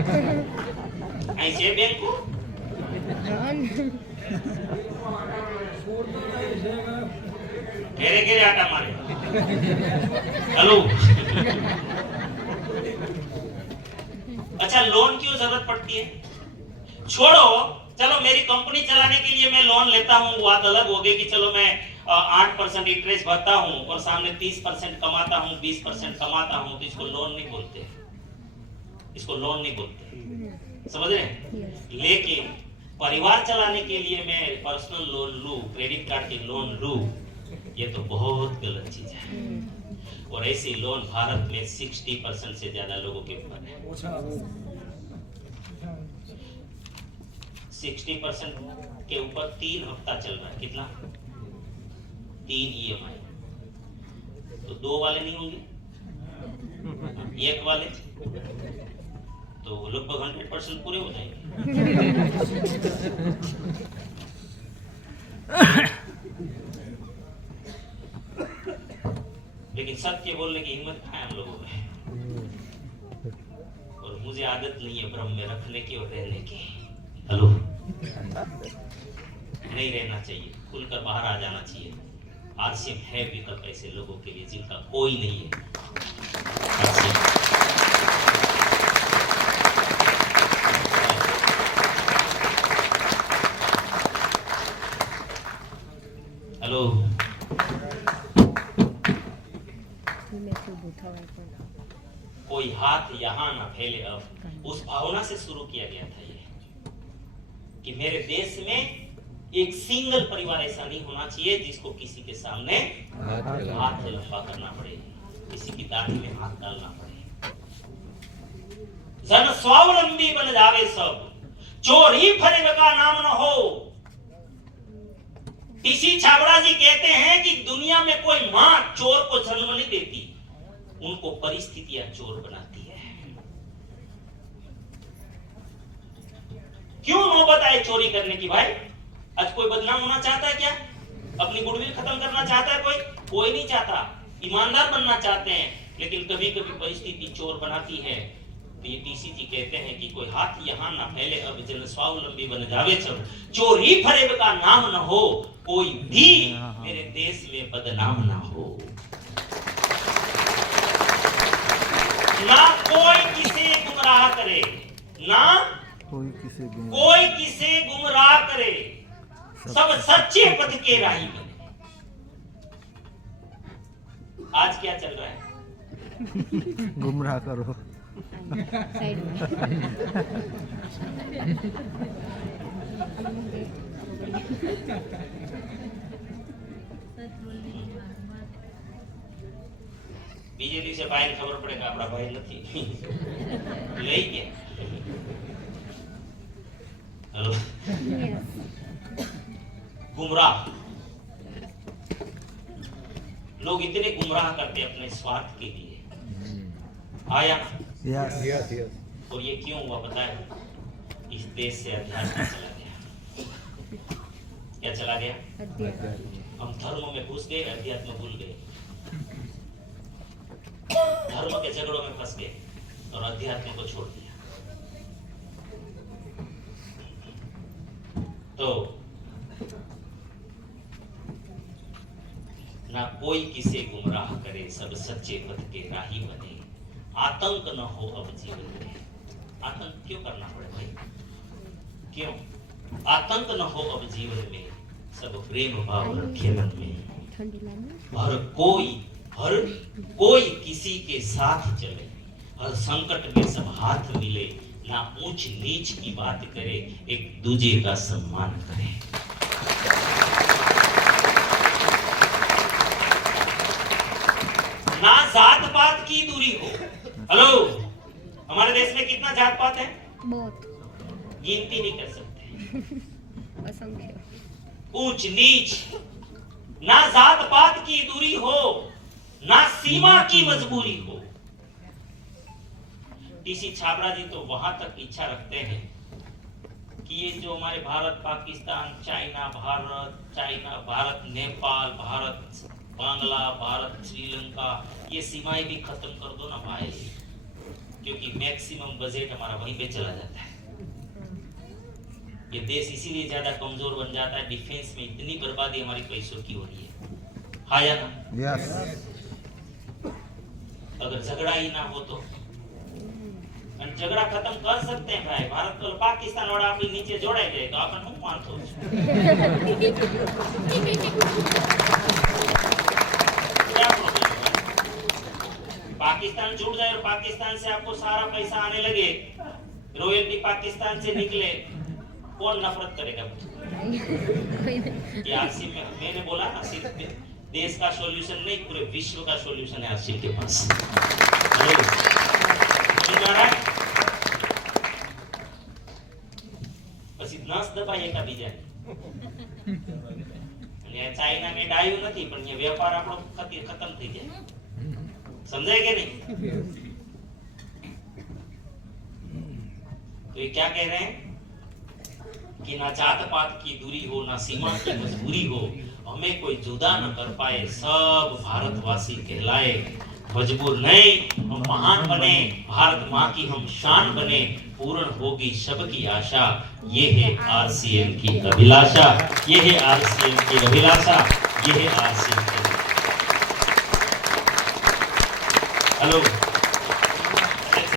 ऐसे बैंक को घेरे घेरे आटा मारे। हेलो। अच्छा, लोन क्यों जरूरत पड़ती है? छोड़ो, चलो मेरी कंपनी चलाने के लिए मैं लोन लेता हूँ, बात अलग हो गई कि चलो मैं 8% इंटरेस्ट भरता हूँ और सामने 30% कमाता हूँ, 20% कमाता हूँ, तो इसको लोन नहीं बोलते, इसको लोन नहीं बोलते, समझ रहे? लेकिन परिवार चलाने के लिए मैं पर्सनल लोन लूं, क्रेडिट कार्ड के लोन लूं, ये तो बहुत गलत चीज है। और ऐसी लोन भारत में 60% से ज्यादा लोगों के ऊपर है। 60% के ऊपर 3 हफ्ता चल रहा है। कितना? 3 EMI। तो 2 वाले नहीं होंगे, 1 वाले तो लगभग 100% पूरे हो जाएंगे। लेकिन सत्य बोलने की हिम्मत कहाँ है हम लोगों में? और मुझे आदत नहीं है भ्रम में रखने की और रहने की। हेलो, नहीं रहना चाहिए, खुलकर बाहर आ जाना चाहिए। आरसीएम है विकल्प ऐसे लोगों के लिए जिनका कोई नहीं है। हेलो, कोई हाथ यहाँ ना फैले। अब उस भावना से शुरू किया गया था ये कि मेरे देश में एक सिंगल परिवार ऐसा नहीं होना चाहिए जिसको किसी के सामने हाथ लंबा करना पड़े, किसी की दाढ़ी में हाथ डालना पड़े। जन स्वावलंबी बन जावे सब, चोरी फरेब का नाम न हो। टीसी छाबड़ा जी कहते हैं कि दुनिया में कोई मां चोर को जन्म नहीं देती, उनको परिस्थितियां चोर बनाती है। क्यों नौबत आए चोरी करने की भाई? आज कोई बदनाम होना चाहता है क्या? अपनी गुडविल खत्म करना चाहता है कोई? कोई नहीं चाहता। ईमानदार बनना चाहते हैं, लेकिन कभी कभी परिस्थिति चोर बनाती है। तो ये टीसी जी कहते हैं कि कोई हाथ यहाँ ना फैले, अब जन स्वावलंबी बन जावे सब, चोरी फरेब का नाम न हो, कोई भी मेरे देश में बदनाम ना हो। ना कोई किसे गुमराह करे, ना कोई किसे गुमराह करे, सब सच्चे पथ के राही बने। आज क्या चल रहा है? गुमराह करो। બીજે દિવસે ભાઈને ખબર પડે કે આપણા ભાઈ નથી લઈ ગયા। हेलो, गुमराह लोग इतने गुमराह करते अपने स्वार्थ के लिए। आया यस। और ये क्यों हुआ पता है? इस देश से अध्यात्म चला गया। क्या चला गया? हम धर्म में घुस गए, अध्यात्म भूल गए। धर्म के झगड़ों में फंस गए और अध्यात्म को छोड़ दिया। तो ना कोई किसे गुमराह करे, सब सच्चे पथ के राही बने। आतंक न हो अब जीवन में। आतंक क्यों करना पड़े भाई? क्यों आतंक न हो अब जीवन में, सब प्रेम भाव रखे मन में। हर कोई किसी के साथ चले, हर संकट में सब हाथ मिले, ना ऊंच नीच की बात करे, एक दूजे का सम्मान करे। ना जात पात की दूरी हो। हेलो, हमारे देश में कितना जात पात है? बहुत, गिनती नहीं कर सकते। असंख्य। ऊंच नीच, ना जात पात की दूरी हो, ना सीमा की मजबूरी हो। टीसी छाबड़ा जी तो वहां तक इच्छा रखते हैं कि ये जो हमारे भारत पाकिस्तान, चाइना भारत नेपाल, भारत बांग्ला, भारत श्रीलंका, ये सीमाएं भी खत्म कर दो ना भाई। क्योंकि मैक्सिमम बजट हमारा वहीं पे चला जाता है। ये देश इसीलिए ज्यादा कमजोर बन जाता है, डिफेंस में इतनी बर्बादी हमारी पैसों की हो रही है। हाँ या ना? यस अगर झगड़ा ही ना हो तो, અને झगड़ा खत्म कर सकते हैं भाई। भारत तो पाकिस्तान वाला अपनी नीचे जोड़ाई जाए तो अपन હું માનતો છું। क्या प्रॉब्लम है? पाकिस्तान जुड़ जाए और पाकिस्तान से आपको सारा पैसा आने लगे, रॉयल्टी पाकिस्तान से निकले, कौन नफरत करेगा? ये आरसीएम में मैंने बोला ना, सिर्फ देश का सॉल्यूशन नहीं, पूरे विश्व का सॉल्यूशन है आरसीएम के पास। हेलो પછી નસ દબાય એકા બીજાની। અને ચાઇના મે ડાયું નથી, પણ એ વેપાર આપણો ખતમ થઈ જાય। સમજાય કે નહીં? तो ये क्या कह रहे हैं कि ना जात पात की दूरी हो, ना सीमा की मजबूरी हो, हमें कोई जुदा न कर पाए, सब भारतवासी कहलाए। मजबूर नहीं, हम महान बने, भारत माँ की हम शान बने, पूर्ण होगी सबकी आशा, ये है आरसीएम की अभिलाषा, ये है आरसीएम की अभिलाषा, ये है आरसीएम की। हेलो